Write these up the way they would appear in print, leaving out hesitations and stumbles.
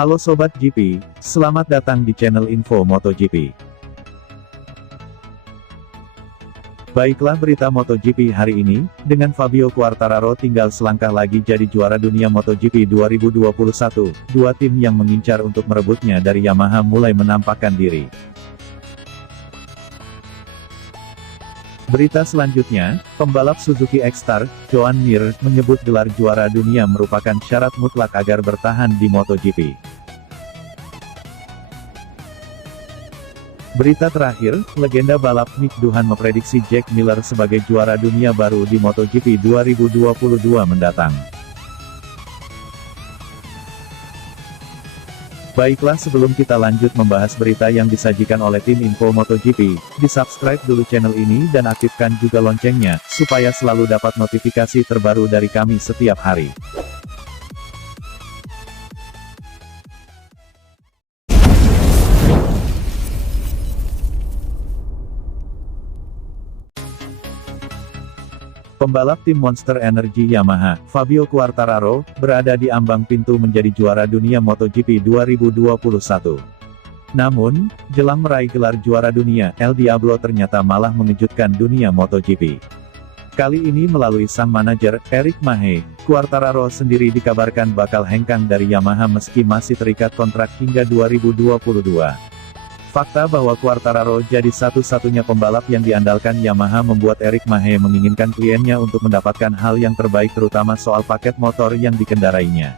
Halo Sobat GP, selamat datang di channel Info MotoGP. Baiklah berita MotoGP hari ini, dengan Fabio Quartararo tinggal selangkah lagi jadi juara dunia MotoGP 2021, dua tim yang mengincar untuk merebutnya dari Yamaha mulai menampakkan diri. Berita selanjutnya, pembalap Suzuki X-Star, Joan Mir, menyebut gelar juara dunia merupakan syarat mutlak agar bertahan di MotoGP. Berita terakhir, legenda balap Mick Doohan memprediksi Jack Miller sebagai juara dunia baru di MotoGP 2022 mendatang. Baiklah sebelum kita lanjut membahas berita yang disajikan oleh tim Info MotoGP, di-subscribe dulu channel ini dan aktifkan juga loncengnya, supaya selalu dapat notifikasi terbaru dari kami setiap hari. Pembalap tim Monster Energy Yamaha, Fabio Quartararo, berada di ambang pintu menjadi juara dunia MotoGP 2021. Namun, jelang meraih gelar juara dunia, El Diablo ternyata malah mengejutkan dunia MotoGP. Kali ini melalui sang manajer, Eric Mahey, Quartararo sendiri dikabarkan bakal hengkang dari Yamaha meski masih terikat kontrak hingga 2022. Fakta bahwa Quartararo jadi satu-satunya pembalap yang diandalkan Yamaha membuat Eric Mahey menginginkan kliennya untuk mendapatkan hal yang terbaik terutama soal paket motor yang dikendarainya.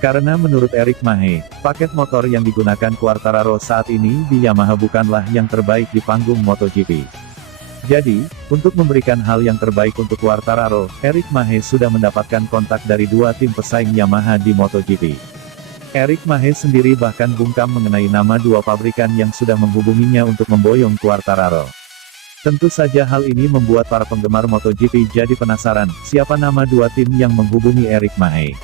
Karena menurut Eric Mahey, paket motor yang digunakan Quartararo saat ini di Yamaha bukanlah yang terbaik di panggung MotoGP. Jadi, untuk memberikan hal yang terbaik untuk Quartararo, Eric Mahey sudah mendapatkan kontak dari dua tim pesaing Yamaha di MotoGP. Eric Mahey sendiri bahkan bungkam mengenai nama dua pabrikan yang sudah menghubunginya untuk memboyong Quartararo. Tentu saja hal ini membuat para penggemar MotoGP jadi penasaran, siapa nama dua tim yang menghubungi Eric Mahey.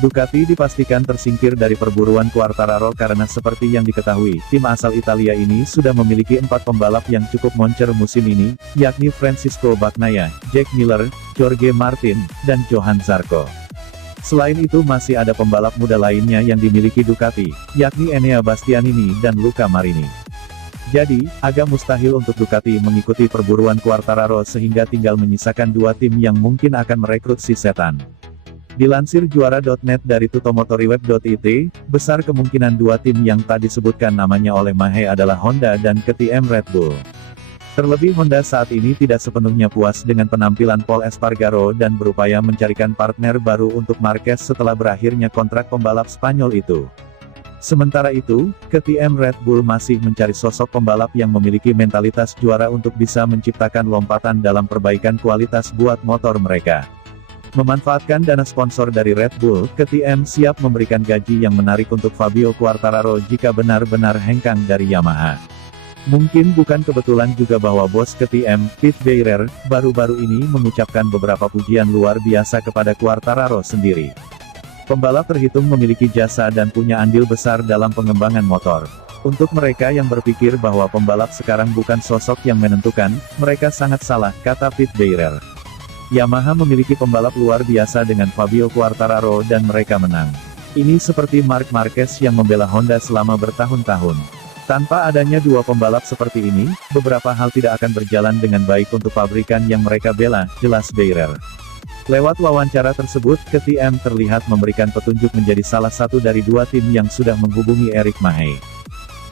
Ducati dipastikan tersingkir dari perburuan Quartararo karena seperti yang diketahui, tim asal Italia ini sudah memiliki 4 pembalap yang cukup moncer musim ini, yakni Francisco Bagnaia, Jack Miller, Jorge Martin, dan Johann Zarco. Selain itu masih ada pembalap muda lainnya yang dimiliki Ducati, yakni Enea Bastianini dan Luca Marini. Jadi, agak mustahil untuk Ducati mengikuti perburuan Quartararo sehingga tinggal menyisakan dua tim yang mungkin akan merekrut si setan. Dilansir juara.net dari tutomotoriweb.it, besar kemungkinan dua tim yang tak disebutkan namanya oleh Mahey adalah Honda dan KTM Red Bull. Terlebih Honda saat ini tidak sepenuhnya puas dengan penampilan Pol Espargaro dan berupaya mencarikan partner baru untuk Marquez setelah berakhirnya kontrak pembalap Spanyol itu. Sementara itu, KTM Red Bull masih mencari sosok pembalap yang memiliki mentalitas juara untuk bisa menciptakan lompatan dalam perbaikan kualitas buat motor mereka. Memanfaatkan dana sponsor dari Red Bull, KTM siap memberikan gaji yang menarik untuk Fabio Quartararo jika benar-benar hengkang dari Yamaha. Mungkin bukan kebetulan juga bahwa bos KTM, Pete Beirer, baru-baru ini mengucapkan beberapa pujian luar biasa kepada Quartararo sendiri. Pembalap terhitung memiliki jasa dan punya andil besar dalam pengembangan motor. Untuk mereka yang berpikir bahwa pembalap sekarang bukan sosok yang menentukan, mereka sangat salah, kata Pete Beirer. Yamaha memiliki pembalap luar biasa dengan Fabio Quartararo dan mereka menang. Ini seperti Marc Marquez yang membela Honda selama bertahun-tahun. Tanpa adanya dua pembalap seperti ini, beberapa hal tidak akan berjalan dengan baik untuk pabrikan yang mereka bela, jelas Beirer. Lewat wawancara tersebut, KTM terlihat memberikan petunjuk menjadi salah satu dari dua tim yang sudah menghubungi Eric Mahey.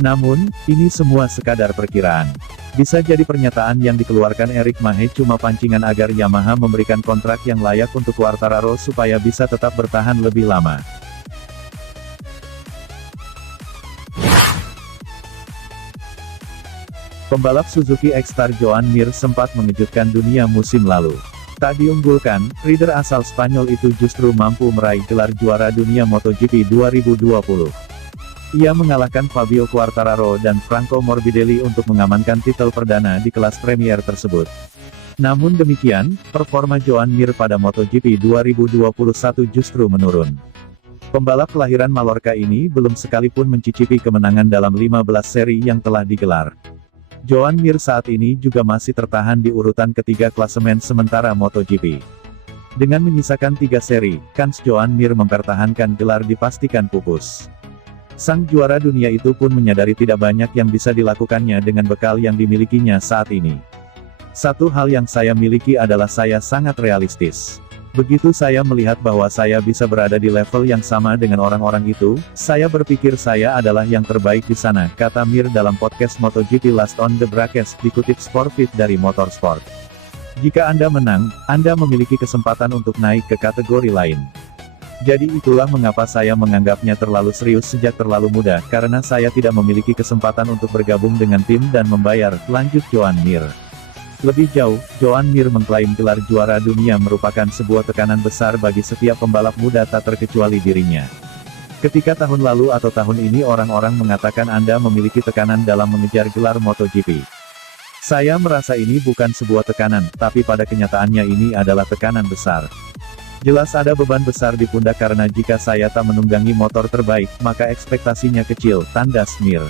Namun, ini semua sekadar perkiraan. Bisa jadi pernyataan yang dikeluarkan Eric Mahey cuma pancingan agar Yamaha memberikan kontrak yang layak untuk Quartararo supaya bisa tetap bertahan lebih lama. Pembalap Suzuki X-Star Joan Mir sempat mengejutkan dunia musim lalu. Tak diunggulkan, rider asal Spanyol itu justru mampu meraih gelar juara dunia MotoGP 2020. Ia mengalahkan Fabio Quartararo dan Franco Morbidelli untuk mengamankan titel perdana di kelas Premier tersebut. Namun demikian, performa Joan Mir pada MotoGP 2021 justru menurun. Pembalap kelahiran Mallorca ini belum sekalipun mencicipi kemenangan dalam 15 seri yang telah digelar. Joan Mir saat ini juga masih tertahan di urutan ketiga klasemen sementara MotoGP. Dengan menyisakan 3 seri, kans Joan Mir mempertahankan gelar dipastikan pupus. Sang juara dunia itu pun menyadari tidak banyak yang bisa dilakukannya dengan bekal yang dimilikinya saat ini. Satu hal yang saya miliki adalah saya sangat realistis. Begitu saya melihat bahwa saya bisa berada di level yang sama dengan orang-orang itu, saya berpikir saya adalah yang terbaik di sana, kata Mir dalam podcast MotoGP Last on the Broadcast, dikutip Sportfit dari Motorsport. Jika Anda menang, Anda memiliki kesempatan untuk naik ke kategori lain. Jadi itulah mengapa saya menganggapnya terlalu serius sejak terlalu muda, karena saya tidak memiliki kesempatan untuk bergabung dengan tim dan membayar, lanjut Joan Mir. Lebih jauh, Joan Mir mengklaim gelar juara dunia merupakan sebuah tekanan besar bagi setiap pembalap muda tak terkecuali dirinya. Ketika tahun lalu atau tahun ini orang-orang mengatakan Anda memiliki tekanan dalam mengejar gelar MotoGP. Saya merasa ini bukan sebuah tekanan, tapi pada kenyataannya ini adalah tekanan besar. Jelas ada beban besar di pundak karena jika saya tak menunggangi motor terbaik, maka ekspektasinya kecil, tandas Mir.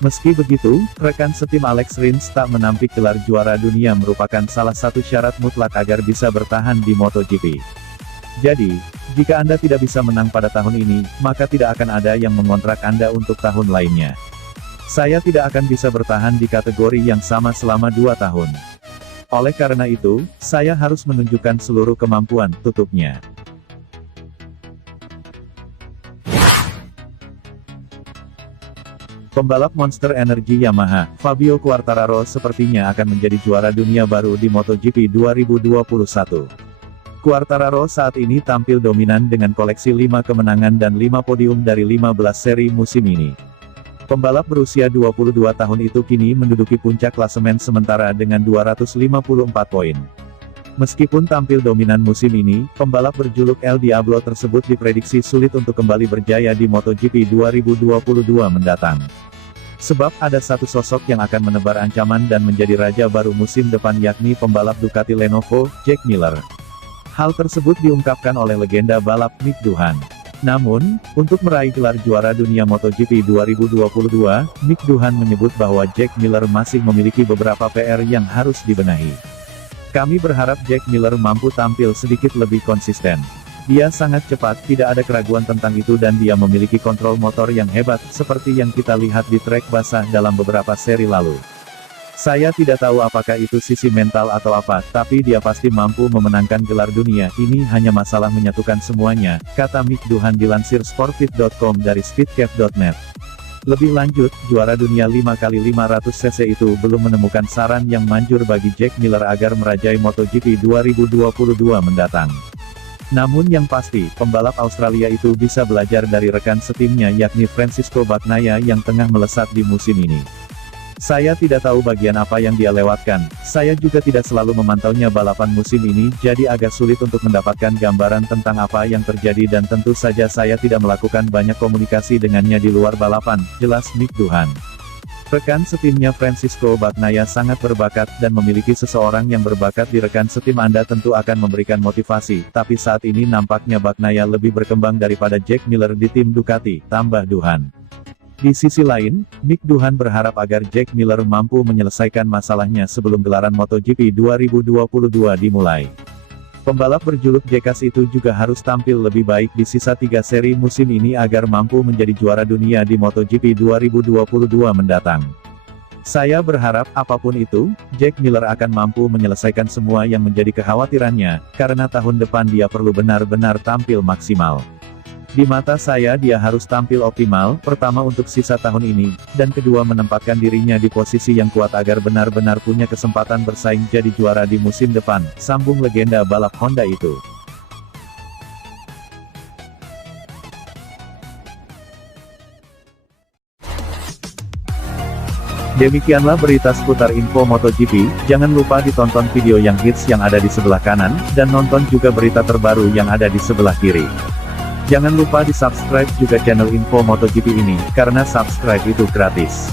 Meski begitu, rekan setim Alex Rins tak menampik gelar juara dunia merupakan salah satu syarat mutlak agar bisa bertahan di MotoGP. Jadi, jika Anda tidak bisa menang pada tahun ini, maka tidak akan ada yang mengontrak Anda untuk tahun lainnya. Saya tidak akan bisa bertahan di kategori yang sama selama 2 tahun. Oleh karena itu, saya harus menunjukkan seluruh kemampuan, tutupnya. Pembalap Monster Energy Yamaha, Fabio Quartararo sepertinya akan menjadi juara dunia baru di MotoGP 2021. Quartararo saat ini tampil dominan dengan koleksi 5 kemenangan dan 5 podium dari 15 seri musim ini. Pembalap berusia 22 tahun itu kini menduduki puncak klasemen sementara dengan 254 poin. Meskipun tampil dominan musim ini, pembalap berjuluk El Diablo tersebut diprediksi sulit untuk kembali berjaya di MotoGP 2022 mendatang. Sebab ada satu sosok yang akan menebar ancaman dan menjadi raja baru musim depan yakni pembalap Ducati Lenovo, Jack Miller. Hal tersebut diungkapkan oleh legenda balap Mick Doohan. Namun, untuk meraih gelar juara dunia MotoGP 2022, Mick Doohan menyebut bahwa Jack Miller masih memiliki beberapa PR yang harus dibenahi. Kami berharap Jack Miller mampu tampil sedikit lebih konsisten. Dia sangat cepat, tidak ada keraguan tentang itu dan dia memiliki kontrol motor yang hebat, seperti yang kita lihat di trek basah dalam beberapa seri lalu. Saya tidak tahu apakah itu sisi mental atau apa, tapi dia pasti mampu memenangkan gelar dunia, ini hanya masalah menyatukan semuanya, kata Mick Doohan dilansir Sportfit.com dari Speedcap.net. Lebih lanjut, juara dunia 5x500cc itu belum menemukan saran yang manjur bagi Jack Miller agar merajai MotoGP 2022 mendatang. Namun yang pasti, pembalap Australia itu bisa belajar dari rekan setimnya yakni Francisco Bagnaia yang tengah melesat di musim ini. Saya tidak tahu bagian apa yang dia lewatkan, saya juga tidak selalu memantaunya balapan musim ini, jadi agak sulit untuk mendapatkan gambaran tentang apa yang terjadi dan tentu saja saya tidak melakukan banyak komunikasi dengannya di luar balapan, jelas Mick Doohan. Rekan setimnya Francisco Bagnaia sangat berbakat dan memiliki seseorang yang berbakat di rekan setim Anda tentu akan memberikan motivasi, tapi saat ini nampaknya Bagnaia lebih berkembang daripada Jack Miller di tim Ducati, tambah Doohan. Di sisi lain, Mick Doohan berharap agar Jack Miller mampu menyelesaikan masalahnya sebelum gelaran MotoGP 2022 dimulai. Pembalap berjuluk Jekas itu juga harus tampil lebih baik di sisa 3 seri musim ini agar mampu menjadi juara dunia di MotoGP 2022 mendatang. Saya berharap, apapun itu, Jack Miller akan mampu menyelesaikan semua yang menjadi kekhawatirannya, karena tahun depan dia perlu benar-benar tampil maksimal. Di mata saya dia harus tampil optimal, pertama untuk sisa tahun ini, dan kedua menempatkan dirinya di posisi yang kuat agar benar-benar punya kesempatan bersaing jadi juara di musim depan, sambung legenda balap Honda itu. Demikianlah berita seputar info MotoGP, jangan lupa ditonton video yang hits yang ada di sebelah kanan, dan nonton juga berita terbaru yang ada di sebelah kiri. Jangan lupa di subscribe juga channel info MotoGP ini, karena subscribe itu gratis.